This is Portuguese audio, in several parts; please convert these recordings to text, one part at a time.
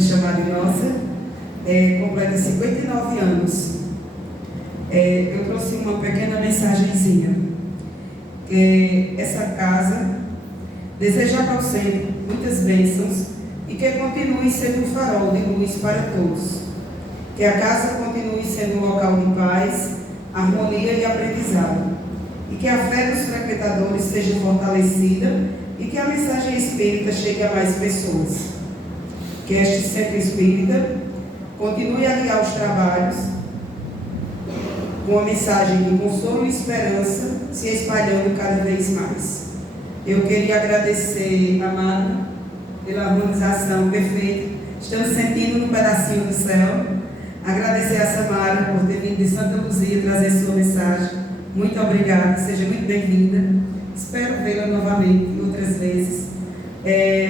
chamada nossa, completa 59 anos. Eu trouxe uma pequena mensagenzinha, que essa casa deseja ao Senhor muitas bênçãos e que continue sendo um farol de luz para todos. Que a casa continue sendo um local de paz, harmonia e aprendizado. E que a fé dos frequentadores seja fortalecida e que a mensagem espírita chegue a mais pessoas. Que este centro espírita continue a guiar os trabalhos com a mensagem de consolo e esperança se espalhando cada vez mais. Eu queria agradecer a Mara pela harmonização perfeita. Estamos sentindo um pedacinho do céu. Agradecer a Samara por ter vindo de Santa Luzia trazer sua mensagem. Muito obrigada, seja muito bem-vinda. Espero vê-la novamente outras vezes.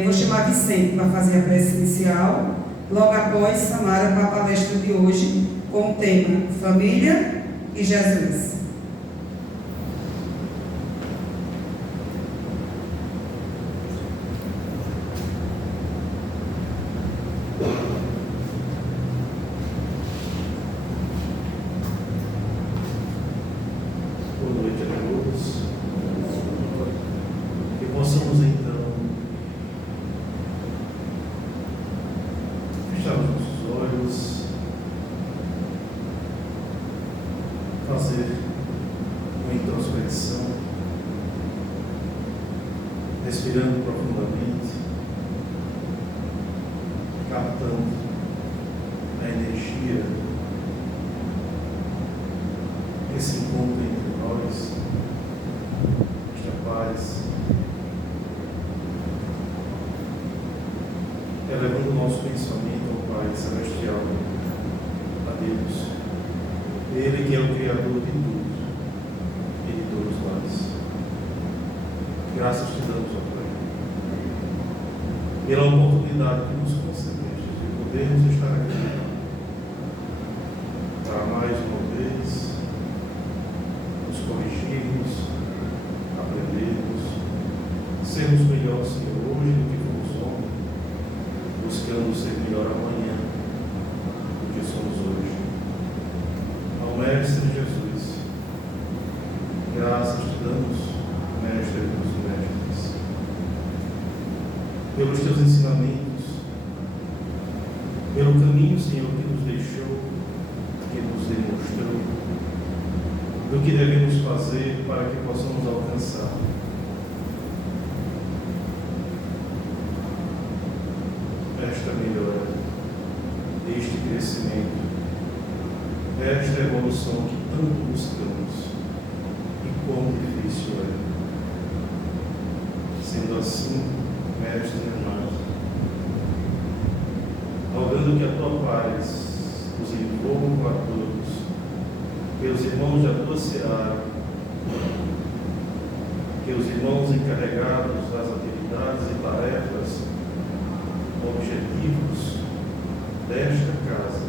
Vou chamar Vicente para fazer a prece inicial. Logo após, Samara para a palestra de hoje, com o tema Família e Jesus. Boa noite a todos. Que possamos então fechar os nossos olhos, fazer uma introspecção, respirando profundamente, captando a energia desse encontro entre nós, esta paz, elevando o nosso pensamento ao Pai Celestial, a Deus, Ele que é o Criador de tudo e de todos nós. Graças te damos, ó Pai, pela oportunidade que nos concedeste de podermos estar aqui para mais uma vez nos corrigirmos, aprendermos, sermos melhores, Senhor, hoje do que fomos ontem, buscando ser melhor amanhã do que somos hoje. Ao Mestre Jesus, graças te damos, Mestre dos Mestres, pelos teus ensinamentos, pelo caminho, Senhor, que nos deixou, que nos demonstrou, do que devemos fazer para que possamos alcançar esta melhora, este crescimento, esta evolução que tanto buscamos e quão difícil é. Sendo assim, Mestre amado, rogando que a tua paz nos envolva a todos, pelos irmãos da tua seara, que os irmãos encarregados das atividades e tarefas, objetivos desta casa,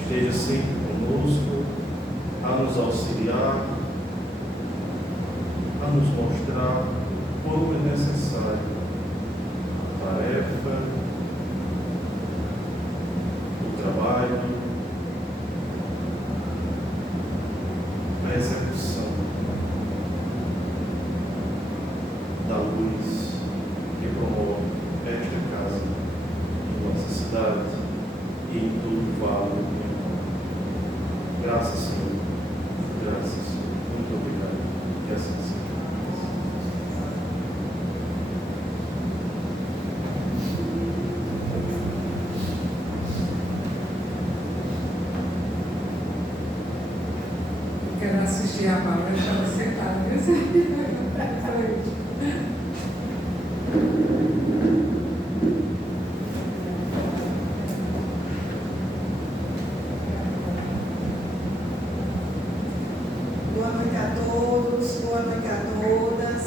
esteja sempre conosco, a nos auxiliar, a nos mostrar como é necessário a tarefa, o trabalho, a execução da luz que promove esta casa em nossa cidade e em todo o vale do Rio. Graças, Senhor. Graças. Muito obrigado. Que assim seja. Quero assistir a Paula, eu estava sentada, viu? Boa noite a todos, boa noite a todas.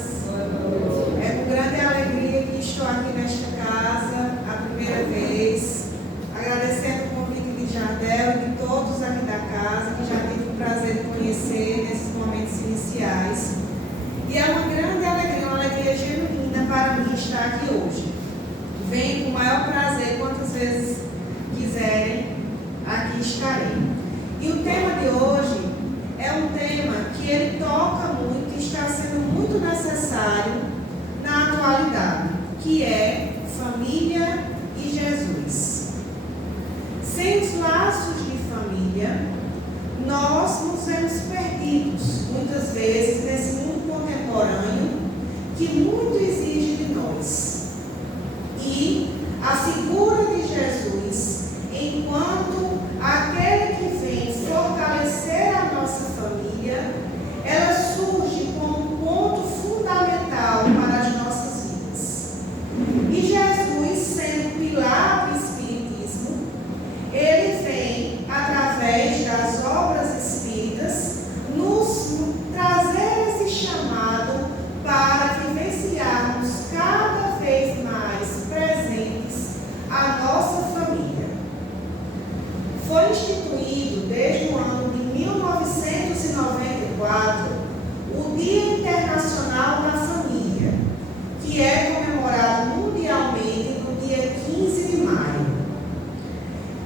É com grande alegria que estou aqui nesta casa, a primeira vez, agradecendo o convite de Jardel e de todos aqui da casa, que já tive o prazer de conhecer nesses momentos iniciais. E é uma grande alegria, uma alegria genuína para mim estar aqui hoje. Venho com o maior prazer quando necessário na atualidade, que é família e Jesus. Sem os laços de família, nós nos vemos perdidos, muitas vezes, nesse mundo contemporâneo, que muito exige de nós. E a figura de Jesus, enquanto aquele que vem fortalecer a nossa família, ela surge como um ponto fundamental para as nossas vidas. E Jesus, sendo pilar do Espiritismo, ele vem, através das obras espíritas, nos trazer esse chamado para vivenciarmos cada vez mais presentes a nossa família. Foi instituído desde o ano de 1994 o Dia Internacional da Família, que é comemorado mundialmente no dia 15 de maio.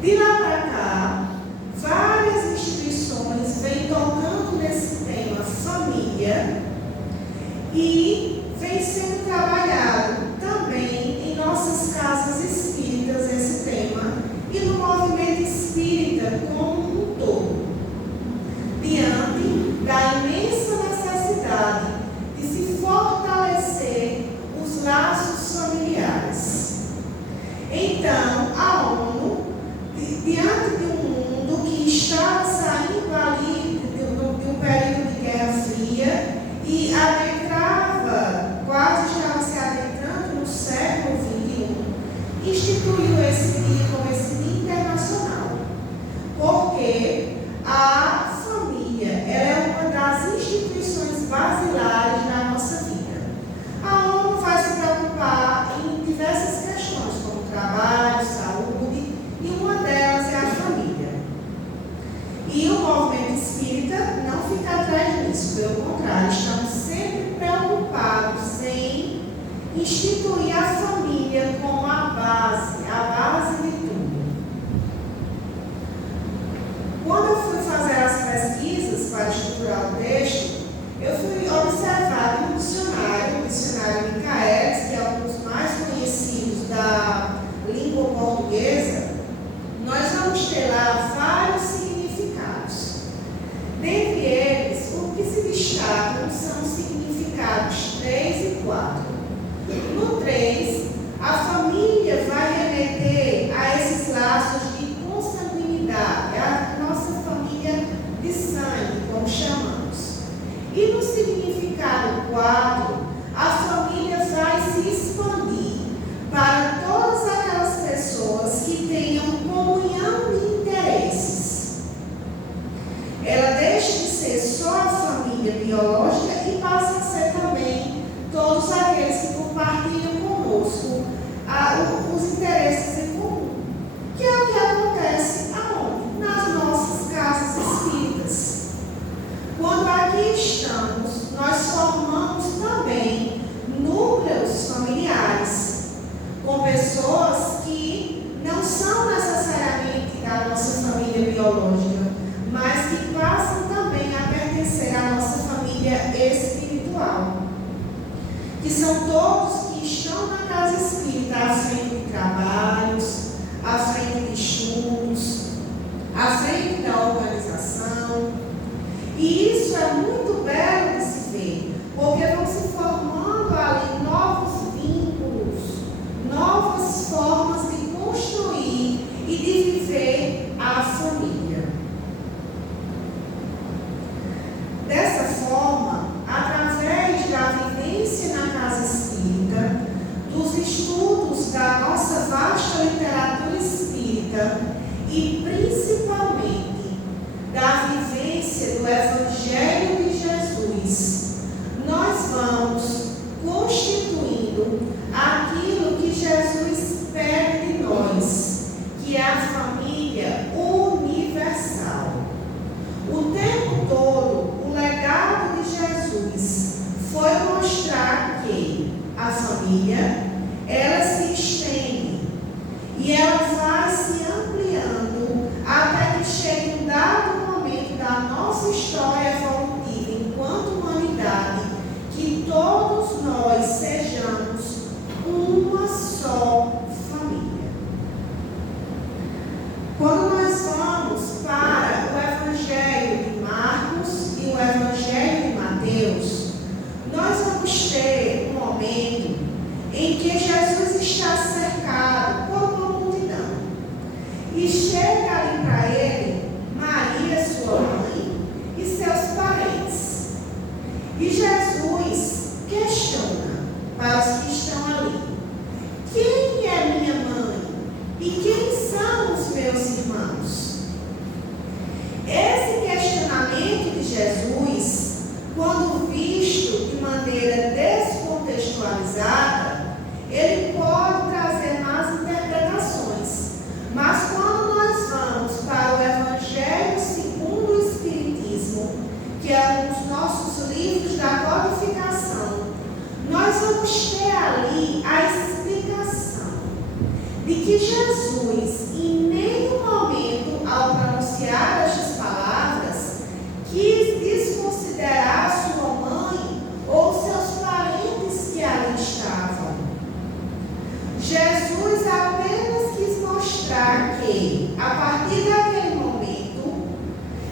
De lá para cá, várias instituições vêm tocando nesse tema família e vem sendo trabalhado também em nossas casas espíritas esse tema e no movimento espírita como um todo, diante da imensa necessidade de se fortalecer os laços familiares. Então, a ONU, diante de um mundo que estava saindo ali de um período de Guerra Fria e quase estava se adentrando no século XXI, instituiu esse dia como esse dia internacional, porque a família ela é uma das instituições basilares da nossa vida. A ONU vai se preocupar em diversas questões, como trabalho, saúde, e uma delas é a família. E o movimento espírita não fica atrás disso, pelo contrário, estamos sempre preocupados em instituir a família como a base de tudo. Quando eu fui fazer as pesquisas para estruturar o texto, eu fui observar no dicionário, o dicionário Michaelis, que é um dos mais conhecidos da língua portuguesa. Nós vamos ter lá vários significados. Dentre eles, o que se destacam são os significados 3 e 4. No 3, a família vai remeter a esses laços de consanguinidade, a nossa família de sangue, como chamamos. E no significado 4, a família vai se expandir para todas aquelas pessoas que tenham comunhão de interesses. Ela deixa de ser só a família biológica e passa a ser também todos aqueles que compartilham conosco os interesses em comum, que é o que acontece aonde? Nas nossas casas espíritas. Quando aqui estamos, nós formamos também núcleos familiares, com pessoas que não são necessariamente da nossa família biológica, mas que passam também a pertencer à nossa família espiritual, que são todos que estão na casa espírita, à frente de trabalhos, à frente de estudos, à frente da organização. E isso é muito belo de se ver, porque vão se formando ali novos vínculos, novas formas de construir e de viver a família. Dessa forma, através da vivência na casa espírita, dos estudos da nossa vasta literatura espírita e principalmente da vivência do Evangelho de Jesus, nós vamos constituindo aquilo que Jesus pede de nós, que é a família universal. O tempo todo, o legado de Jesus foi mostrar que a família, ela se estende e ela vai se ampliando até que chegue um dado momento da nossa história evolutiva enquanto humanidade, que todos só família. Quando nós vamos para o Evangelho de Marcos e o Evangelho de Mateus, nós vamos ter um momento em que Jesus está cercado por uma multidão. E chega ali para ele Maria, sua mãe, e seus parentes. E Jesus questiona para os que estão ali: quem é minha mãe? E quem são os meus irmãos? Esse questionamento de Jesus, quando visto de maneira descontextualizada, ele pode trazer más interpretações. Mas quando nós vamos para o Evangelho segundo o Espiritismo, que é um dos nossos livros da codificação, nós vamos ter ali a explicação de que Jesus, em nenhum momento, ao pronunciar estas palavras, quis desconsiderar sua mãe ou seus parentes que ali estavam. Jesus apenas quis mostrar que, a partir daquele momento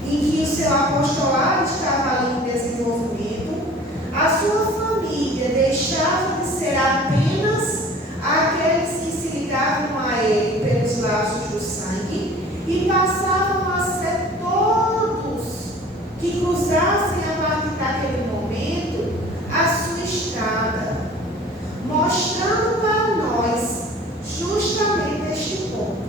em que o seu apostolado estava ali em desenvolvimento, a sua família deixava de ser apenas aqueles que se ligavam a ele pelos laços do sangue e passavam a ser todos que cruzassem a partir daquele momento a sua estrada, mostrando para nós justamente este ponto,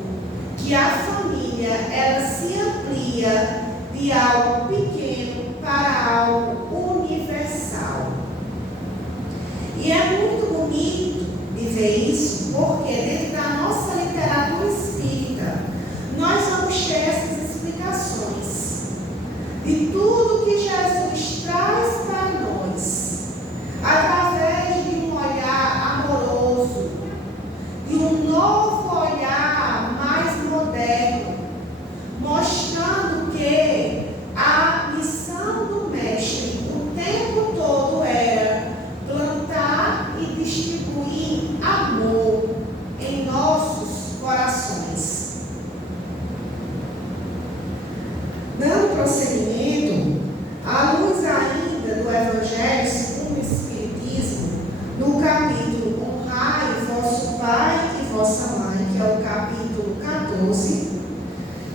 que a família ela se amplia de algo pequeno para algo universal. E é muito bonito de ver isso, porque dentro da nossa literatura espírita nós vamos ter essas explicações de tudo que Jesus traz para nós, através de um olhar amoroso, de um novo olhar mais moderno, mostrando que a missão do Mestre o tempo todo era plantar e distribuir amor em nossos corações. Dando prosseguimento, à luz ainda do Evangelho segundo o Espiritismo, no capítulo Honrai vosso pai e vossa mãe, que é o capítulo 14,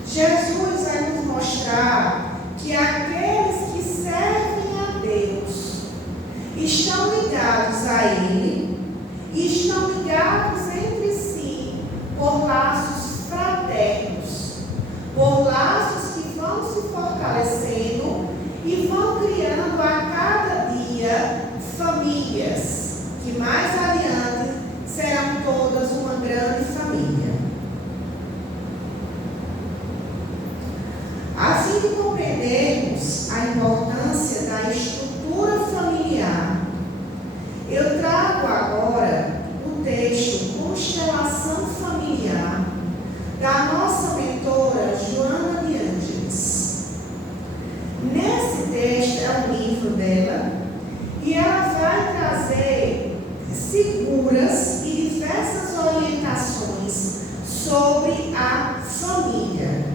Jesus vai nos mostrar que aqueles que servem a Deus estão ligados a Ele e estão ligados entre si por laços fraternos, por laços que vão se fortalecendo e vão criando a cada dia famílias que mais adiante serão todas uma grande família. A fim de compreendermos a importância da estrutura familiar, eu trago agora o texto Constelação Familiar da nossa mentora Joana de Ângeles. Nesse texto é um livro dela e ela vai trazer seguras e diversas orientações sobre a família,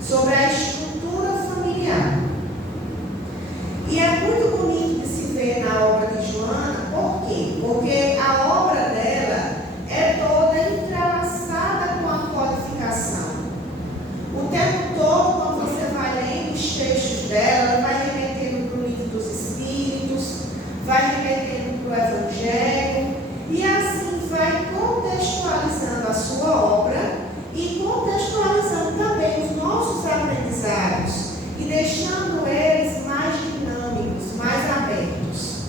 sobre a estrutura familiar. E é muito bonito de se ver na obra de Joana, por quê? Porque a obra dela é toda entrelaçada com a codificação. O tempo todo, quando você vai lendo os textos dela, ela vai remetendo para o livro dos Espíritos, vai remetendo para o Evangelho, e assim vai contextualizando a sua obra e contextualizando também os nossos aprendizados e deixando eles mais dinâmicos, mais abertos.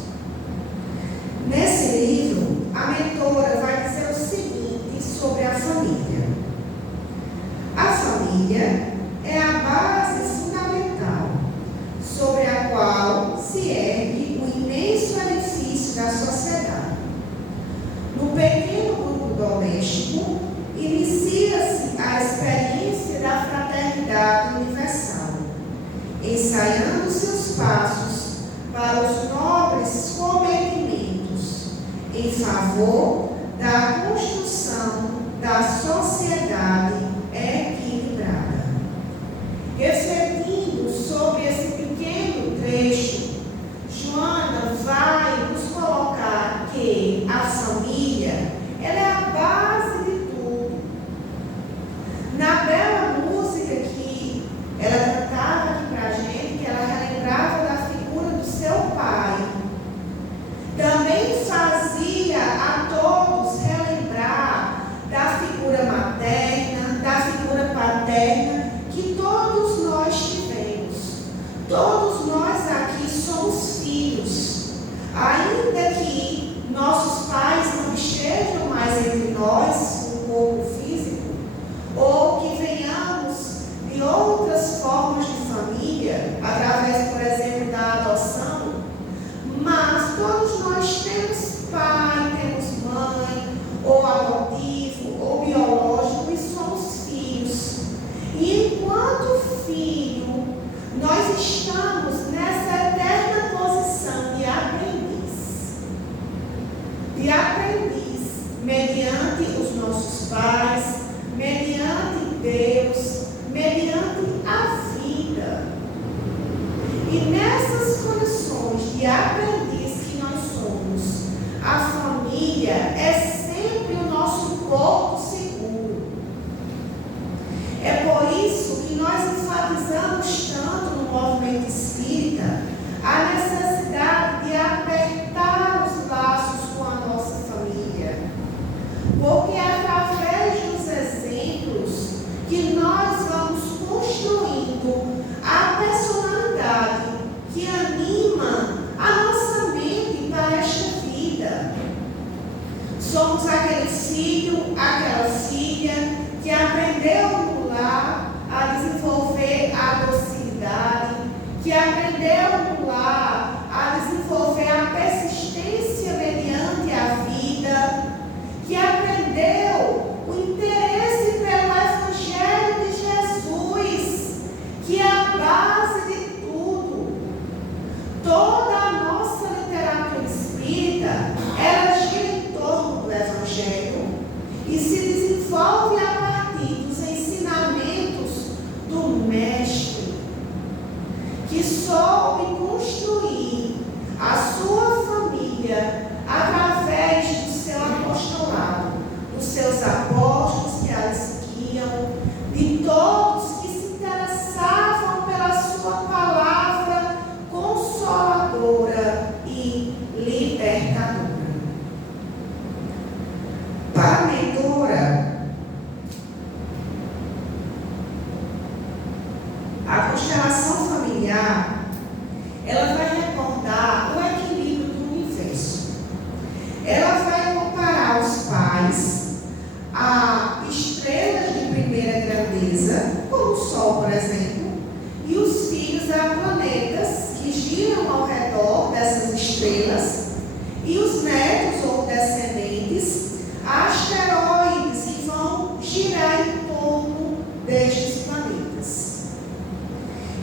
destes planetas.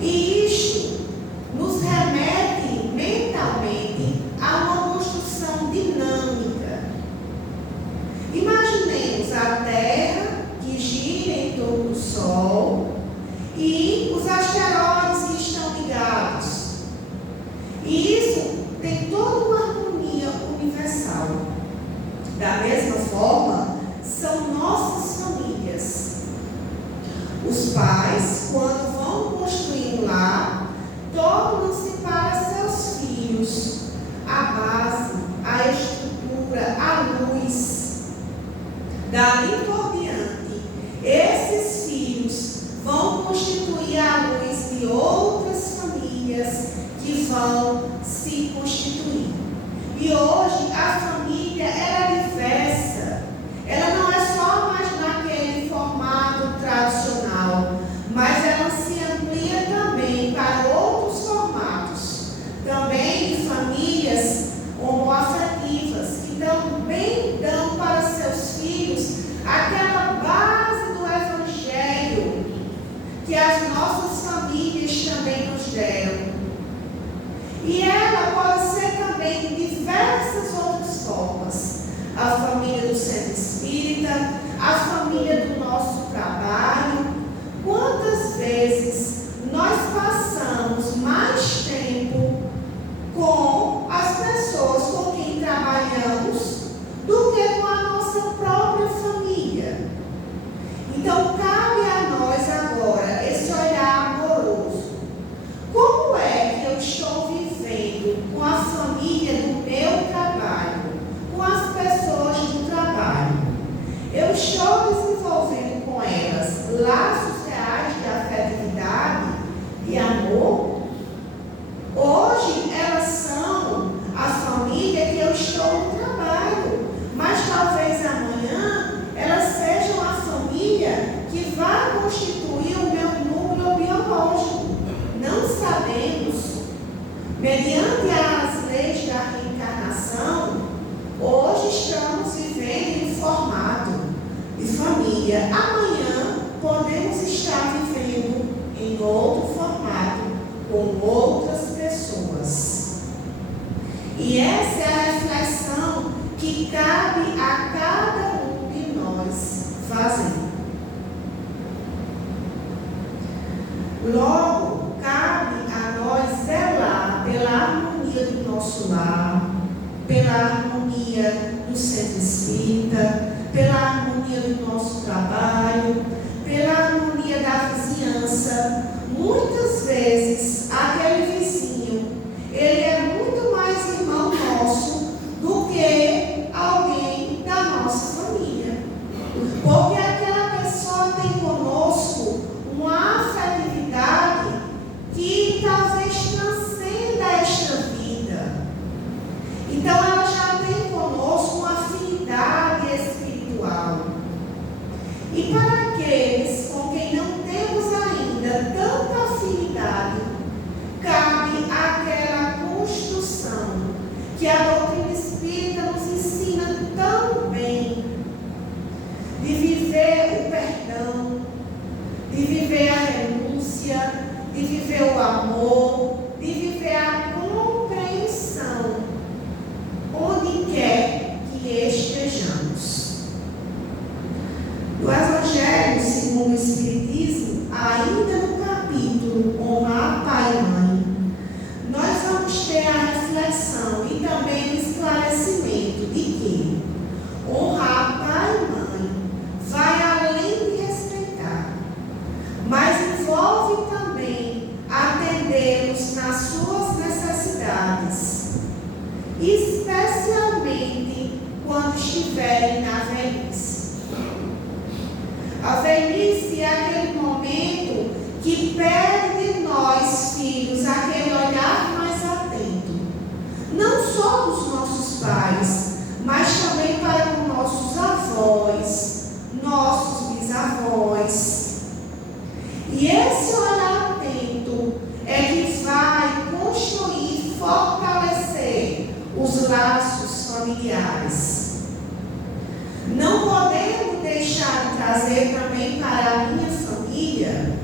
E isto nos remete mentalmente a uma construção dinâmica. Imaginemos a Terra que gira em torno do Sol e os asteroides que estão ligados. E isso tem toda uma harmonia universal. Da mesma forma, são nossas famílias. Os pais, quando vão construir um lar, tornam-se para seus filhos a base, a estrutura, a luz. Dali por diante, esses filhos vão constituir a luz de outras famílias que vão se constituir. E hoje a família é diversa. Ela não é só mais naquele formato tradicional, mas ela se amplia também para outros formatos, também de famílias homoafetivas, que também dão para seus filhos aquela base do Evangelho que as nossas famílias também nos deram. E ela pode ser também de diversas outras formas. A família do centro espírita, a família do nosso trabalho. Quantas vezes nós passamos mais tempo com as pessoas com quem trabalhamos do que com a nossa própria família? Então, cabe a nós agora esse olhar amoroso. Como é que eu estou vivendo com a família do meu trabalho, com as pessoas do trabalho? Eu estou desenvolvendo com elas laços reais de afetividade e amor? Hoje elas são a família que eu estou no trabalho, mas talvez amanhã elas sejam a família que vai constituir o meu núcleo biológico. Não sabemos. Mediante as leis da reencarnação, hoje estamos vivendo em formato de família. Amanhã podemos estar vivendo em outro formato, com outras pessoas. E essa é a reflexão que cabe a cada um de nós fazer. Logo, cabe a nós zelar pela harmonia do nosso lar, pela harmonia do centro espírita, pela harmonia do nosso trabalho, pela harmonia da vizinhança. Muitas vezes, aquele vizinho, ele é muito mais irmão nosso do que alguém da nossa família. Porque aquela pessoa tem conosco uma afetividade que talvez transcenda esta vida. Então, ela já tem conosco uma afinidade espiritual. E para aqueles com quem não temos ainda tanta afinidade, cabe aquela construção que a doutrina espírita nos ensina tão bem, de viver o perdão, de viver a renúncia, de viver o amor, de viver a compreensão, onde quer que estejamos. No Evangelho segundo o Espiritismo, ainda no capítulo Honrar Pai e Mãe, nós vamos ter a reflexão e também o esclarecimento de que honrar pai e mãe vai além de respeitar, mas envolve também atendê-los nas suas necessidades, especialmente quando estiverem na velhice. A velhice é aquele momento que pede de nós, filhos, aquele olhar mais atento, não só dos nossos pais, mas também para com nossos avós, nossos bisavós. E esse olhar atento é que vai construir, fortalecer os laços familiares. Não podemos deixar de trazer também para a minha família família,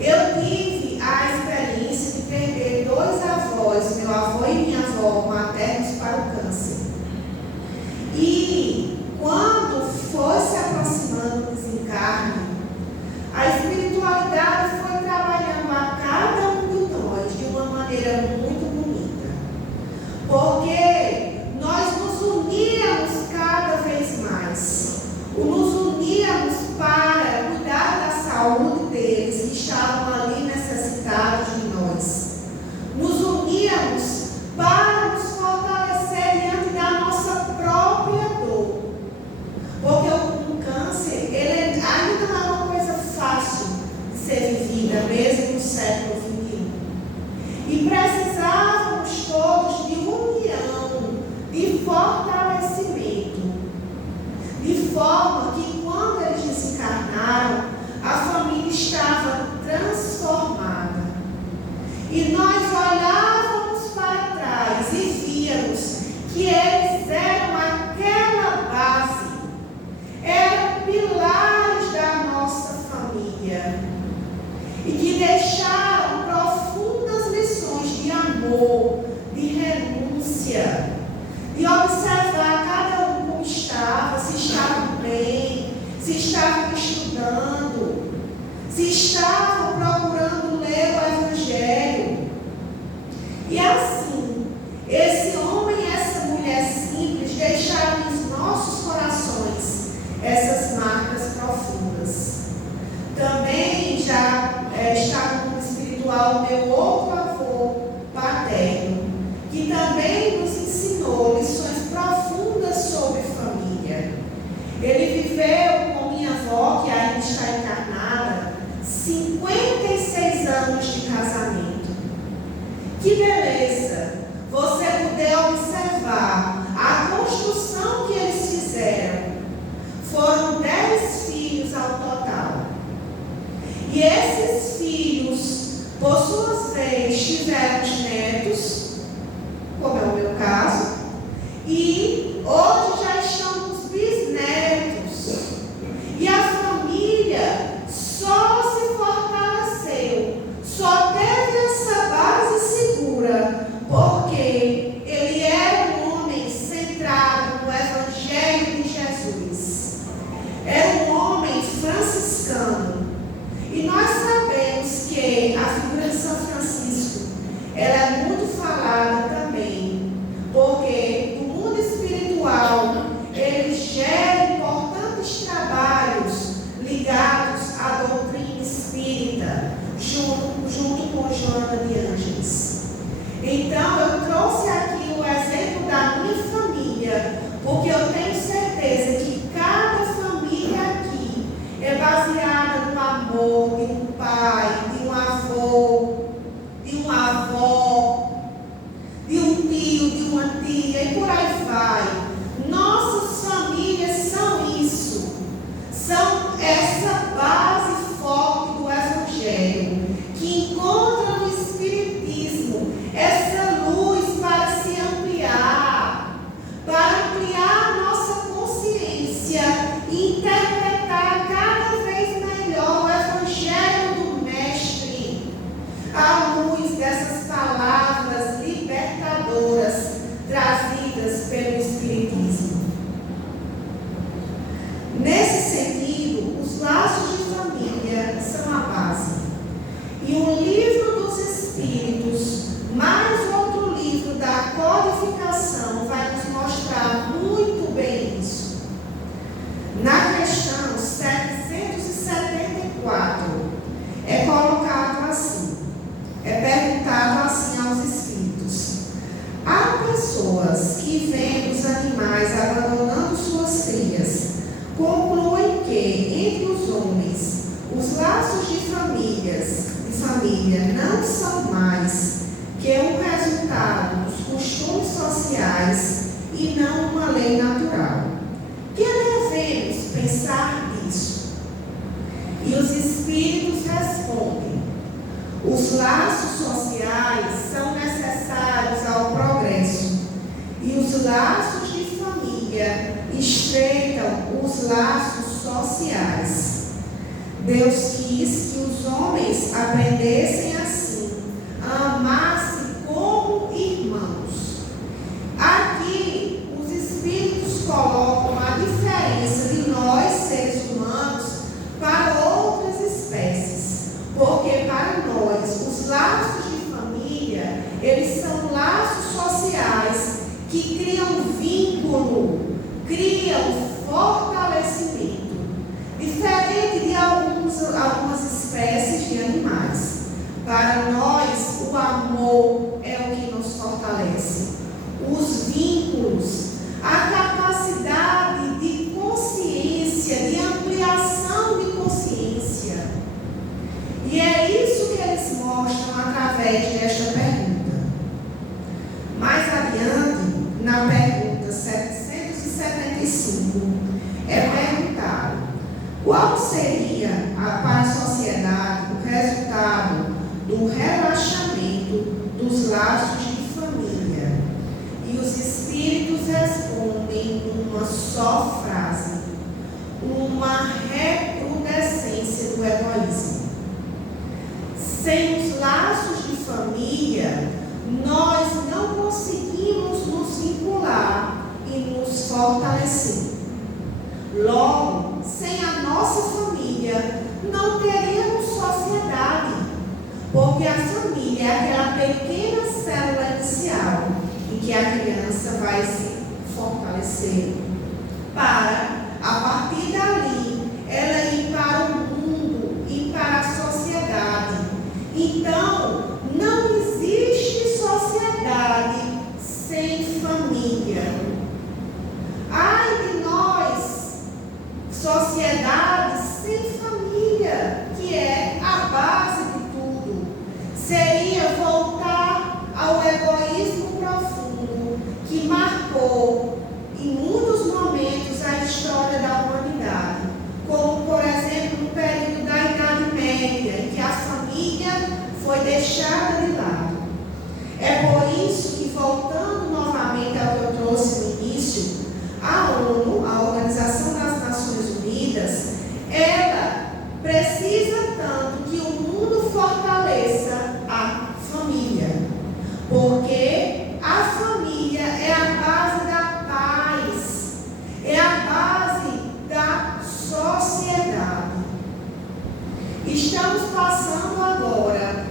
eu tive a experiência de perder 2 avós, meu avô e minha avó, maternos para o câncer. E quando foi se aproximando do desencarne, a espiritualidade foi trabalhando a cada um de nós de uma maneira muito bonita. Porque nós nos uníamos cada vez mais. Nos uníamos para cuidar da saúde deles que estavam ali necessitados de nós. Nos uníamos para nos fortalecer diante da nossa própria dor. Porque o câncer, ele ainda não é uma coisa fácil de ser vivida, mesmo no século XXI. E precisávamos todos de união, de fortalecimento, de forma que quando eles desencarnaram, a família estava transformada. E nós olhávamos para trás e víamos que eles eram aquela base, eram pilares da nossa família e que deixaram profundas lições de amor, de renúncia, de observar cada um como estava, se estavam bem, se estavam estudando, se estavam procurando ler o Evangelho. E assim, esse homem e essa mulher simples deixaram nos nossos corações essas marcas profundas. Também já está no mundo espiritual meu outro avô paterno, que também nos ensinou lições profundas sobre família. Ele viveu com minha avó, que ainda está encarnada, 56 anos de casamento. Que beleza você poder observar a construção que eles fizeram. Foram 10 filhos ao total. E esses filhos, por suas vezes, tiveram netos, como é o meu caso, e hoje já estamos bisnetos. E a família só se fortaleceu, só teve essa base segura, porque ele era um homem centrado no Evangelho de Jesus. Era um homem franciscano. E nós sabemos que a figura de São Francisco, ela é muito falada também, porque no mundo espiritual ele gera importantes trabalhos ligados à doutrina espírita, junto com Joana de Ângeles. Então eu trouxe aqui o exemplo da minha família, porque eu tenho certeza que cada família aqui é baseada no amor de um pai, de um avô, de uma avó, de um tio, de uma tia, e por aí vai. Nossas famílias são isso, são essa base forte do Evangelho, que encontra no Espiritismo essa luz para se ampliar, para ampliar a nossa consciência e interpretar cada vez melhor o Evangelho do Mestre, à luz dessas palavras libertadoras trazidas pelo Espiritismo. Nesse sentido, os laços de família são a base. E o Livro dos Espíritos, mais outro livro da codificação, vai nos mostrar muito bem isso. Na questão 774, é colocado assim, é perguntado assim aos espíritos: há pessoas que veem os animais abandonando suas crias, concluem que entre os homens os laços de família não são mais que um resultado dos costumes sociais e não uma lei natural. Que devemos pensar nisso? E os espíritos respondem: os laços sociais são necessários ao progresso, e os laços de família estreitam os laços sociais. Deus quis que os homens aprendessem assim, a amar-se como irmãos. Aqui, os Espíritos colocam a diferença de nós, seres humanos, para outras espécies. Porque para nós, os laços de família, eles são laços sociais que criam vínculo, criam fortalecimento. Diferente de algumas espécies de animais. Para nós, o amor é o que nos fortalece. Os vínculos, a capacidade de consciência, de ampliação de consciência. E é isso que eles mostram através desta pergunta. Mais adiante, na pergunta 775, é perguntado: qual seria para a sociedade o resultado do relaxamento dos laços de família? E os Espíritos respondem numa só frase: uma recrudescência do egoísmo. Sem os laços de família, nós não conseguimos nos vincular e nos fortalecer. Logo, sem a nossa família, não teríamos sociedade, porque a família é aquela pequena célula inicial em que a criança vai se fortalecer, para, a partir dali, ela ir para o mundo, ir para a sociedade. Então, não existe sociedade sem família. Ai de nós, sociedade sem família, que é a base de tudo. Seria voltar ao egoísmo profundo que marcou em muitos momentos a história da humanidade, como por exemplo no período da Idade Média, em que a família foi deixada de lado. É por isso que, voltando novamente ao que eu trouxe no início, a ONU, a Organização das Nações Unidas, ela precisa tanto que o mundo fortaleça a família, porque a família é a base da paz, é a base da sociedade. Estamos passando agora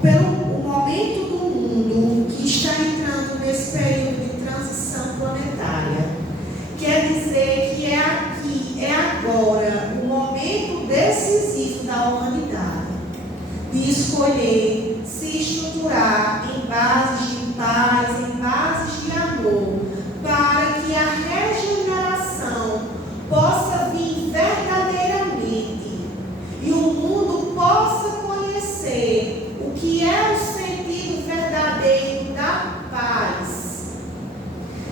pelo momento do mundo que está entrando nesse período de transição planetária. Quer dizer que é aqui, é agora, o momento decisivo da humanidade de escolher se estruturar em bases de paz, em bases de amor, para que a regeneração possa vir verdadeiramente e o mundo possa conhecer o que é o sentido verdadeiro da paz.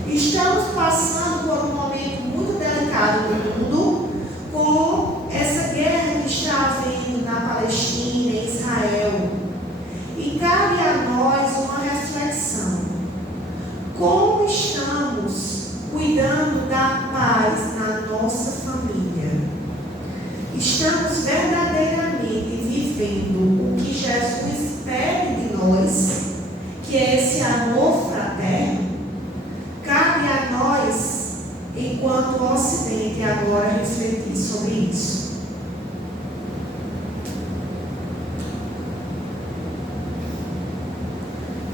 Estamos passando por um momento muito delicado no mundo, com essa guerra que está havendo na Palestina, em Israel. E cabe a nós uma reflexão. Como estamos cuidando da paz na nossa família? Estamos verdadeiramente vivendo o que Jesus pede de nós, que é esse amor fraterno? Cabe a nós, enquanto Ocidente, agora refletir sobre isso.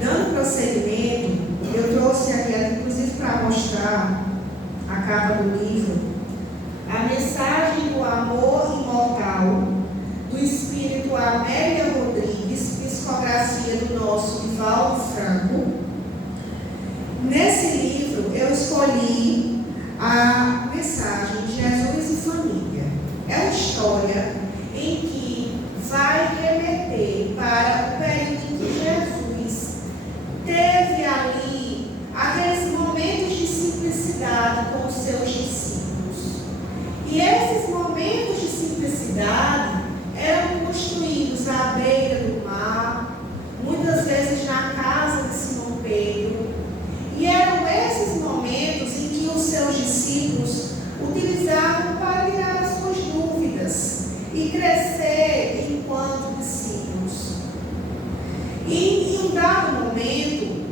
Dando prosseguimento, eu trouxe aqui, inclusive para mostrar a capa do livro, a mensagem do amor imortal do espírito Amélia Rodrigues, psicografia do nosso Divaldo Franco. Nesse livro eu escolhi a mensagem de Jesus e Família. É uma história em que vai remeter para o período em que Jesus teve a crescer enquanto discípulos. E em um dado momento,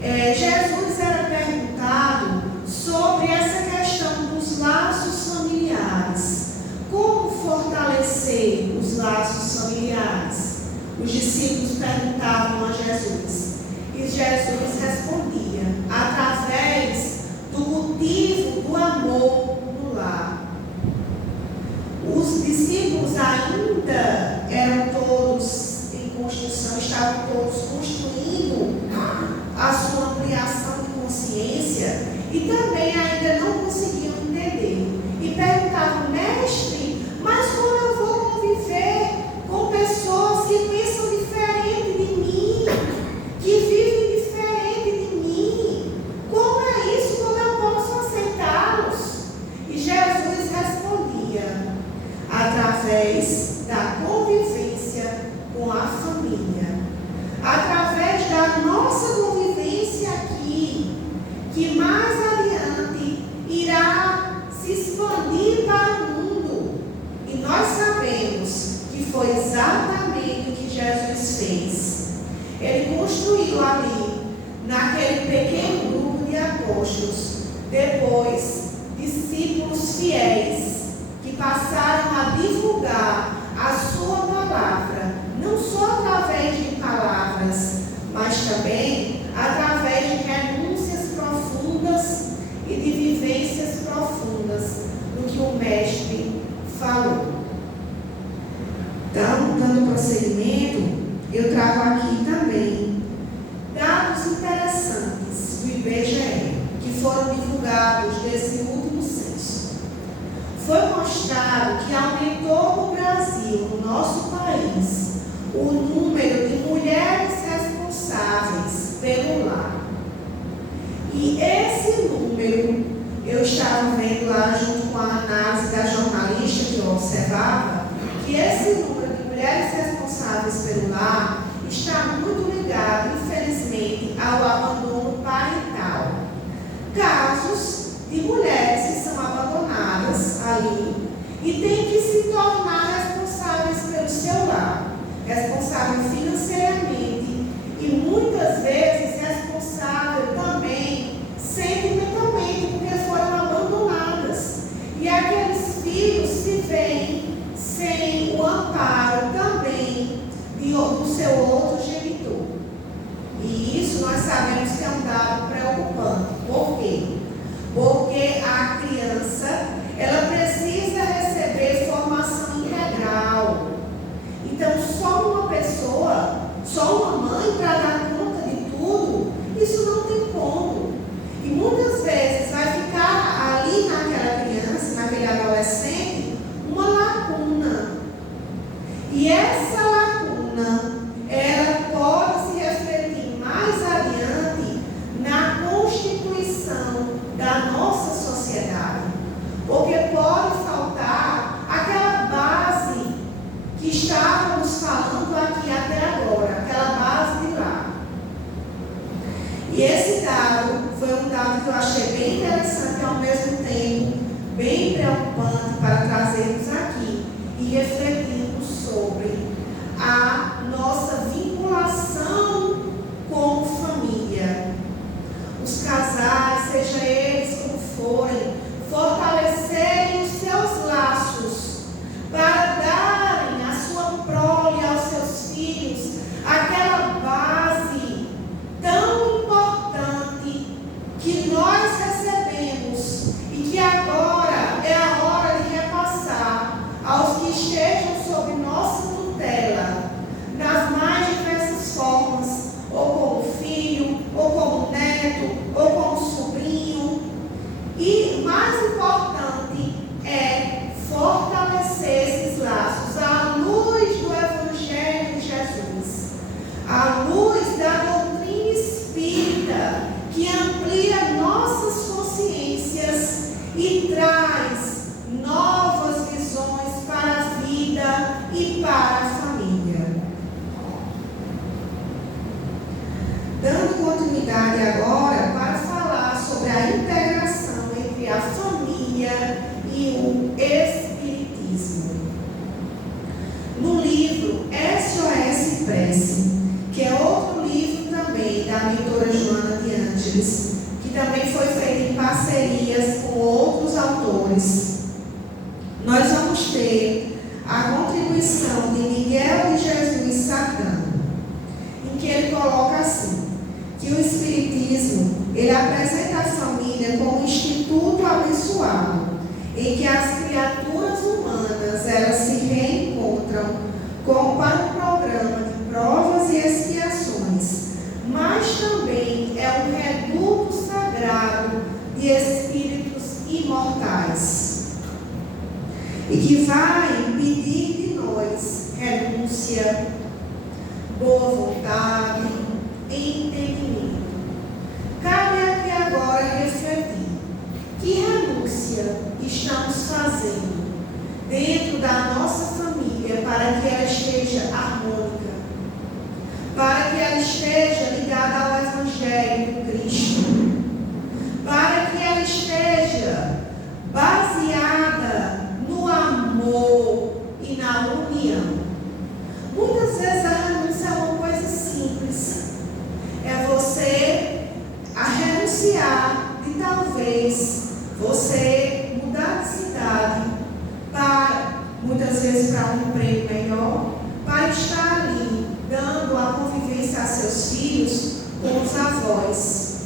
Jesus era perguntado sobre essa questão dos laços familiares. Como fortalecer os laços familiares? Os discípulos perguntavam a Jesus. E Jesus respondia através do motivo do amor no lar. Os discípulos ainda eram todos em construção, estavam todos construindo a sua ampliação de consciência e também ainda não conseguiam entender. E perguntavam, mestre, mas como eu vou conviver com pessoas que pensam diferente de mim, que vivem diferente de mim? Como é isso? Como eu posso aceitá-los? E Jesus respondia através da convivência com a família, através da nossa convivência aqui, que mais adiante irá se expandir para o mundo. E nós sabemos que foi exatamente o que Jesus fez. Ele construiu ali, naquele pequeno grupo de apóstolos, depois discípulos fiéis, que passaram a divulgar a sua palavra, não só através de palavras, mas também através de renúncias profundas e de vivências profundas do que o Mestre falou. Então, dando prosseguimento, eu trago aqui também dados interessantes do IBGE, que foram divulgados desse último censo. Foi mostrado que aumentou no Brasil, no nosso país, o número de mulheres responsáveis pelo lar. E esse número, eu estava vendo lá junto com a análise da jornalista que eu observava, que esse número de mulheres responsáveis pelo lar está muito ligado, infelizmente, ao abandono parental. Casos de mulheres que são abandonadas ali e têm que se tornar responsáveis pelo seu lar, responsável financeiramente e muitas vezes responsável também sentimentalmente, porque foram abandonadas. E aqueles filhos se veem sem o amparo também do seu outro genitor. E isso nós sabemos que é um dado preocupante. Por quê? Porque a criança, ela precisa receber formação integral. Então, só uma pessoa, só uma mãe para dar conta de tudo, isso não tem como. E muitas vezes vai ficar ali naquela criança, naquele adolescente, uma lacuna. E essa lacuna, ela pode se refletir mais adiante na constituição da nossa sociedade. Porque pode faltar aquela base que estávamos falando aqui até agora, aquela base de lá. E esse dado foi um dado que eu achei bem interessante e ao mesmo tempo bem preocupante para trazermos aqui e refletirmos sobre a nossa vinculação com família. Os casais, seja eles como forem, fortalecerem os seus laços para darem a sua prole aos seus filhos aquela base tão importante que nós recebemos e que agora é a hora de repassar aos que estejam sob nossa tutela, nas mais diversas formas, ou como filho, ou como neto, ou como sobrinho. E mais importante é fortalecer esses laços à luz do Evangelho de Jesus, à luz da doutrina espírita, que amplia nossas consciências e traz novas visões para a vida e para a família. Dando continuidade agora para falar sobre a integração entre a família e o espiritismo. da mentora Joana de Ângeles, que também foi feita em parcerias com outros autores. Nós vamos ter a contribuição de Miguel de Jesus Sacano, em que ele coloca assim, que o Espiritismo, ele apresenta a família como um instituto abençoado, em que as criaturas humanas, elas se reencontram para um programa de provas e expiações, mas também é um reduto sagrado de espíritos imortais, e que vai pedir de nós renúncia, boa vontade, entendimento. Cabe aqui agora refletir: que renúncia estamos fazendo dentro da nossa família para que ela esteja harmônica, para que ela esteja ligada ao Evangelho de Cristo, para que ela esteja baseada no amor e na união. Muitas vezes a renúncia é uma coisa simples. É você a renunciar de talvez você mudar de cidade para, muitas vezes, para um emprego melhor, para estar ali dando a convivência a seus filhos com os avós.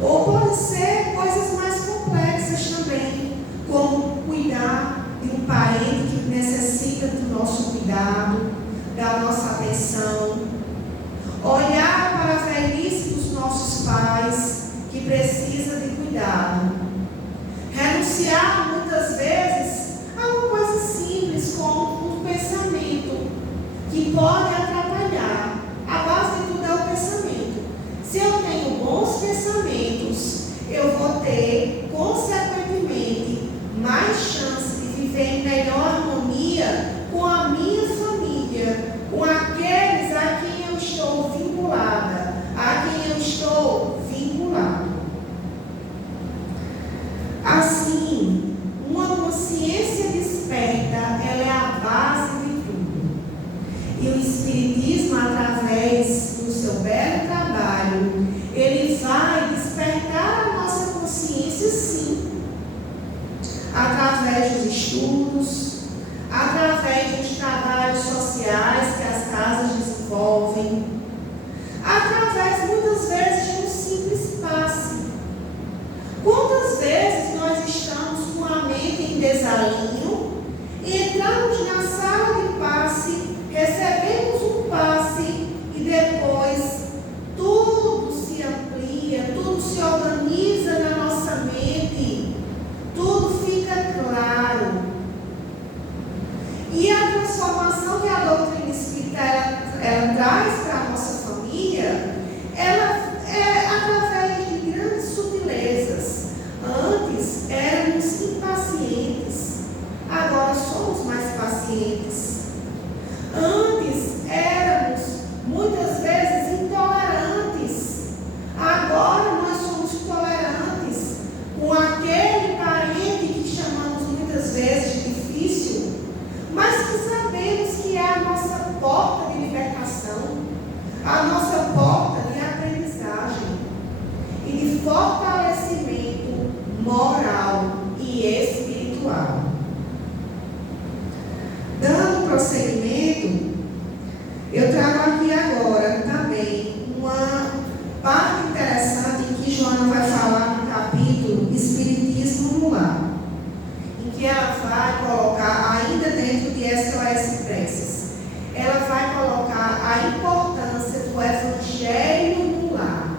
Ou pode ser coisas mais complexas também, como cuidar de um parente que necessita do nosso cuidado, da nossa atenção, olhar para a velhice dos nossos pais, que precisa de cuidado. Renunciar muitas vezes a uma coisa simples, como um pensamento, que pode atrapalhar. A base de tudo é o pensamento. Se eu tenho bons pensamentos, eu vou ter, consequentemente, mais chance de viver em melhor harmonia com a minha família, com aqueles a quem eu estou vinculada, a quem eu estou vinculado. Assim, uma consciência desperta, ela é a base de tudo. E o Espiritismo, através do seu belo trabalho, ele vai despertar a nossa consciência, sim, através dos estudos, através dos trabalhos sociais que as casas desenvolvem, através, muitas vezes, de um simples passe. Quantas vezes nós estamos com a mente em desalinho e entramos na sala de passe, recebemos um passe e depois tudo se amplia, tudo se organiza na nossa mente, tudo fica claro. E a transformação que a doutrina espírita ela traz para a nossa família, ela é através de grandes sutilezas. Antes éramos impacientes, agora somos mais pacientes. Antes éramos muitas vezes intolerantes, agora nós somos tolerantes com aquele parente que chamamos muitas vezes de difícil, mas que sabemos que é a nossa porta de libertação, a nossa porta de aprendizagem e de fortalecimento moral e espiritual. Dando prosseguimento, eu trago aqui agora também uma parte interessante em que Joana vai falar no capítulo Espiritismo no Lar, em que ela vai colocar, ainda dentro de SOS Preces, ela vai colocar a importância do Evangelho no lar,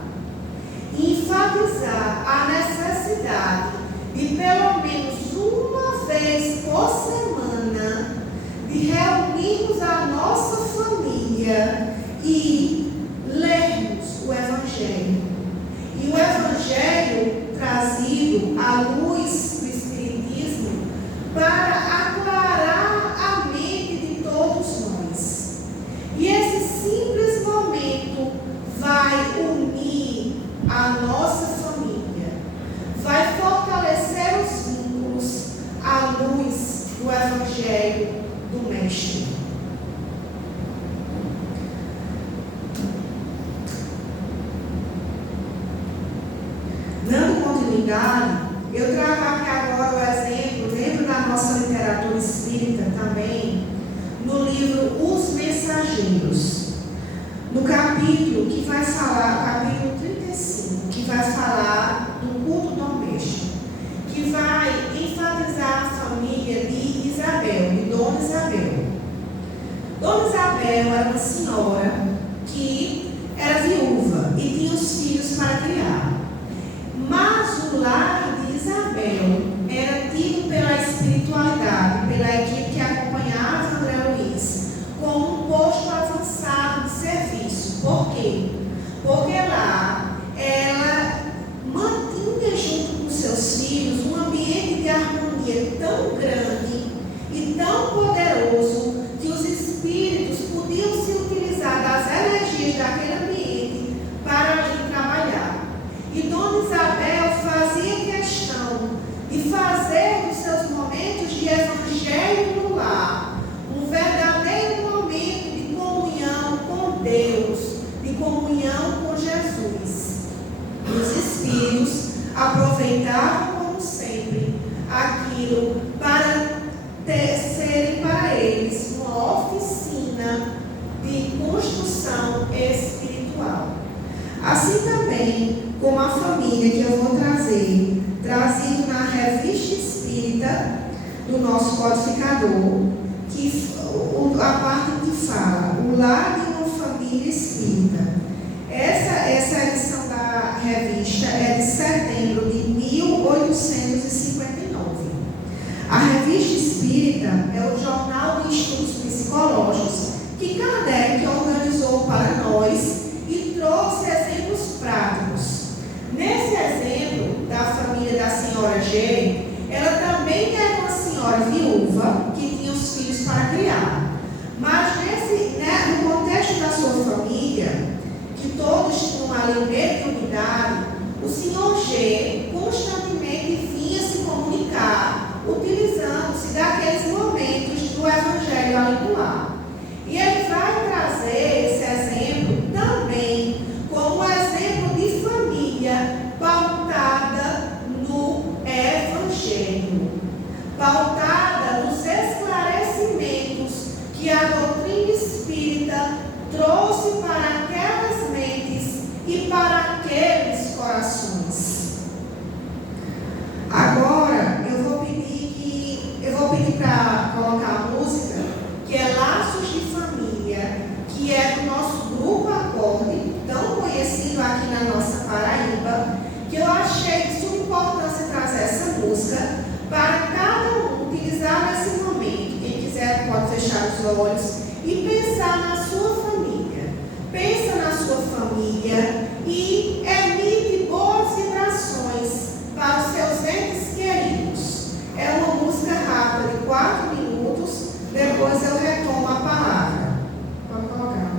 e enfatizar a necessidade de pelo menos uma vez por semana de reunirmos a nossa família e lermos o Evangelho. E o Evangelho trazido à luz do Espiritismo para aclarar a mente de todos nós. E esse simples momento vai unir a nossa família, vai fortalecer os vínculos à luz do Evangelho do Mestre. capítulo que vai falar, capítulo 35, que vai falar do culto doméstico, que vai enfatizar a família de Isabel, de Dona Isabel. Dona Isabel era uma senhora que era viúva e tinha os filhos para criar. Mas o lar de Isabel era tido pela espiritualidade, pela equipe que acompanhava André Luiz, como um posto avançado de serviço. Por quê? Porque lá ela mantinha junto com seus filhos um ambiente de harmonia tão grande e tão poderoso que os espíritos podiam se utilizar das energias daquele ambiente para ali trabalhar. E Dona Isabel fazia questão de fazer dos seus momentos de evangelho no lar um verdadeiro momento de comunhão com Deus, de comunhão com Jesus. E os espíritos aproveitavam, como sempre, aquilo para serem para eles uma oficina de construção espiritual. Assim também, como a família que eu vou trazer, trazido na revista espírita do nosso codificador, que a parte que fala o lar de uma família espírita. Essa edição da revista é de setembro de 1859. A revista espírita é o jornal de estudos psicológicos que Kardec organizou para nós e trouxe exemplos práticos. Nesse exemplo da família da senhora G, ela também era uma senhora viúva que tinha os filhos para criar. Mas no contexto da sua família, que todos tinham ali mediunidade, o senhor G constantemente vinha se comunicar, utilizando-se daqueles momentos do evangelho ali no lar. E ele vai trazer esse exemplo também como um exemplo de família pautada no evangelho, pautada nos esclarecimentos que a doutrina espírita trouxe para aquelas mentes e para aqueles corações. Agora eu vou pedir para colocar a música, que é Laços de Família, que é do nosso grupo Acorde, tão conhecido aqui na nossa Paraíba, que eu achei de suma importância trazer essa música para cada um utilizar nesse momento. Quem quiser pode fechar os olhos e pensar na sua família. Pensa na sua família e emite boas vibrações para os seus entes queridos. É uma música rápida de 4 minutos, depois eu retomo a palavra. Pode colocar.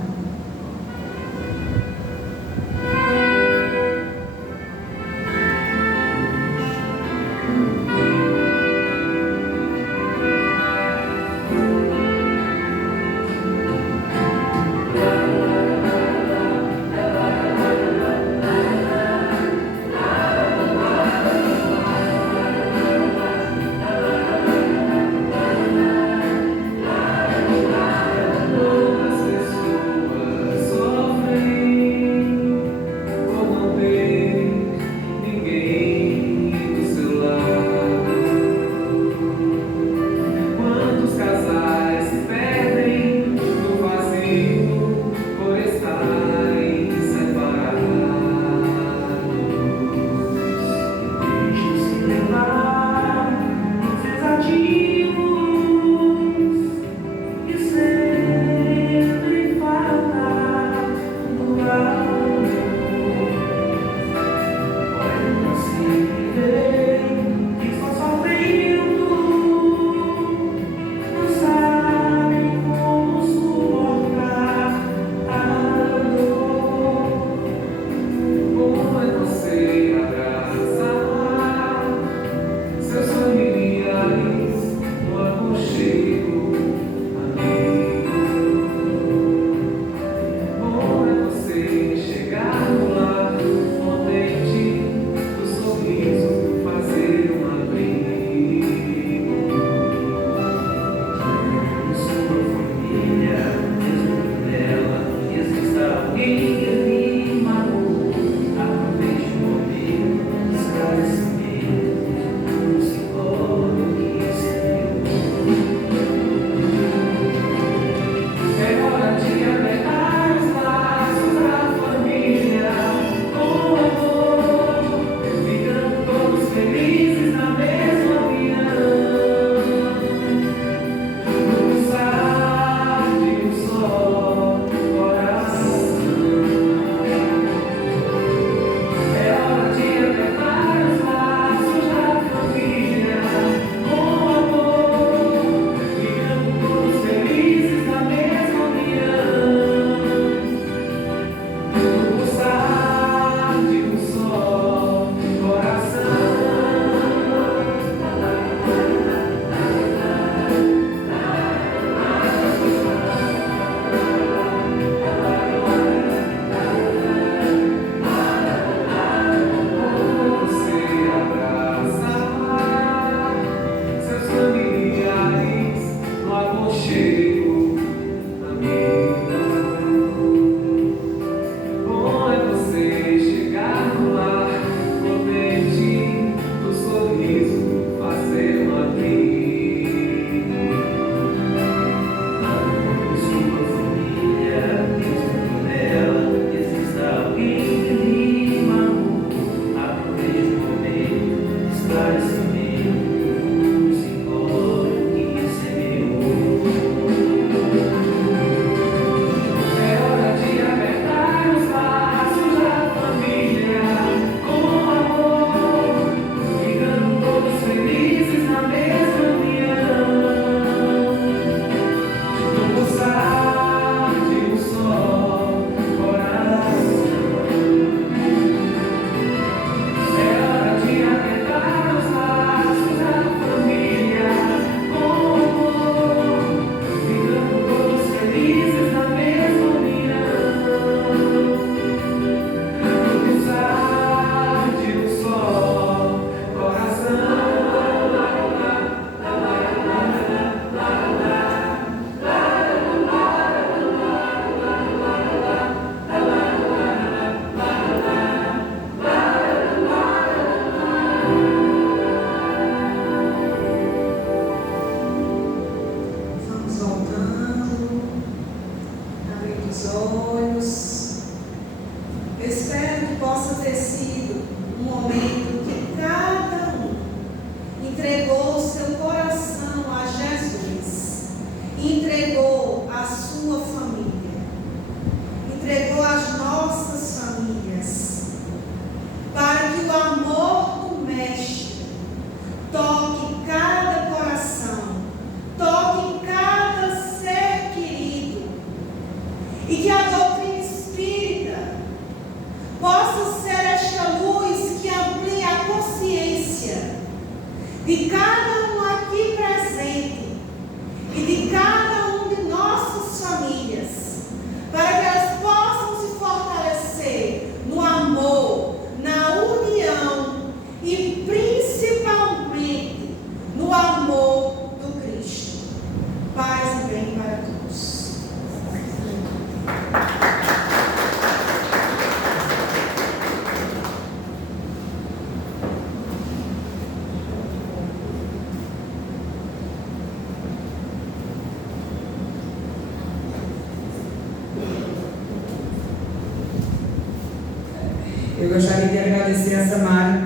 Eu gostaria de agradecer a Samara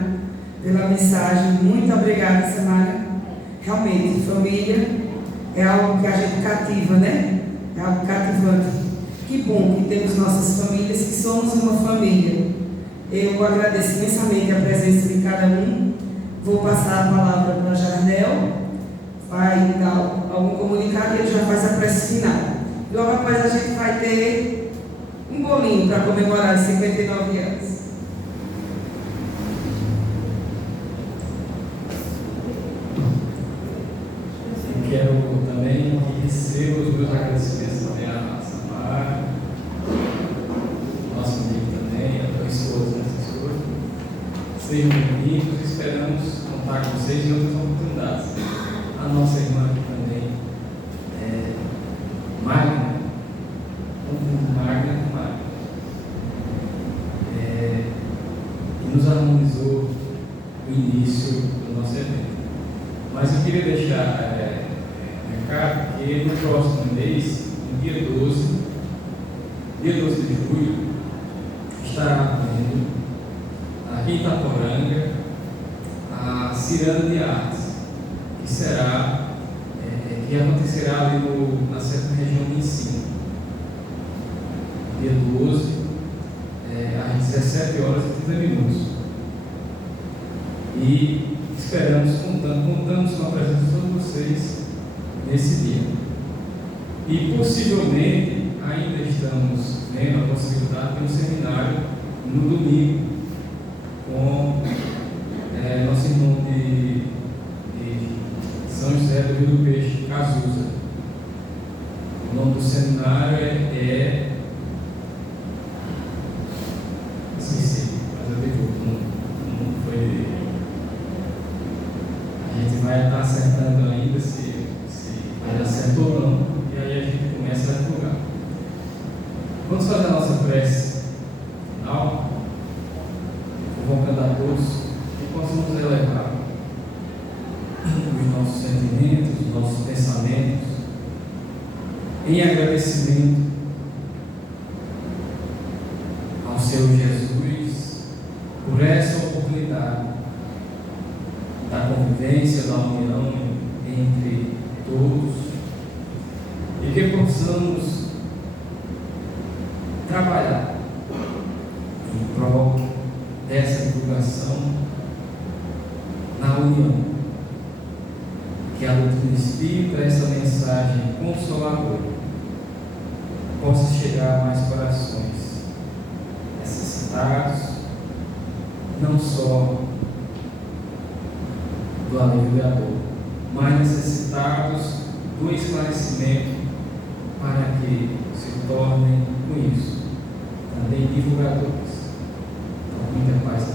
pela mensagem. Muito obrigada, Samara. Realmente, família é algo que a gente cativa, né? É algo cativante. Que bom que temos nossas famílias, que somos uma família. Eu agradeço imensamente a presença de cada um. Vou passar a palavra para Jardel, vai dar algum comunicado e ele já faz a prece final. Logo após a gente vai ter um bolinho para comemorar os 59 anos. Quero também que receba os meus agradecimentos também a Samara, nosso amigo também, a tua esposa, nossa esposa. Sejam bem-vindos, esperamos contar com vocês em outras oportunidades. A nossa irmã aqui também, Magna, que nos harmonizou o início do nosso evento. Mas eu queria deixar que no próximo mês, no dia 12 de julho, estará havendo aqui em Itaporanga a Ciranda de Artes, que acontecerá ali na certa região de ensino. Dia 12, às 17 horas e 30 minutos. E contamos com a presença de todos vocês nesse dia. E possivelmente ainda estamos vendo a possibilidade de um seminário no domingo com nosso irmão de São José do Rio do Peixe, Cazuza. O nome do seminário esqueci, mas eu digo, não foi. A gente vai estar acertando ainda se vai dar certo ou não, e aí a gente começa a divulgar. Vamos fazer a nossa prece final, convocando a todos que possamos elevar os nossos sentimentos, os nossos pensamentos em agradecimento ao Senhor Jesus por essa oportunidade da convivência, da união entre todos, e que possamos trabalhar em prol dessa divulgação na união, que a doutrina espírita, essa mensagem consoladora, possa chegar a mais corações necessitados, não só do alívio da dor, mas necessitados do esclarecimento, para que se tornem, com isso, também divulgadores. Então, muita paz.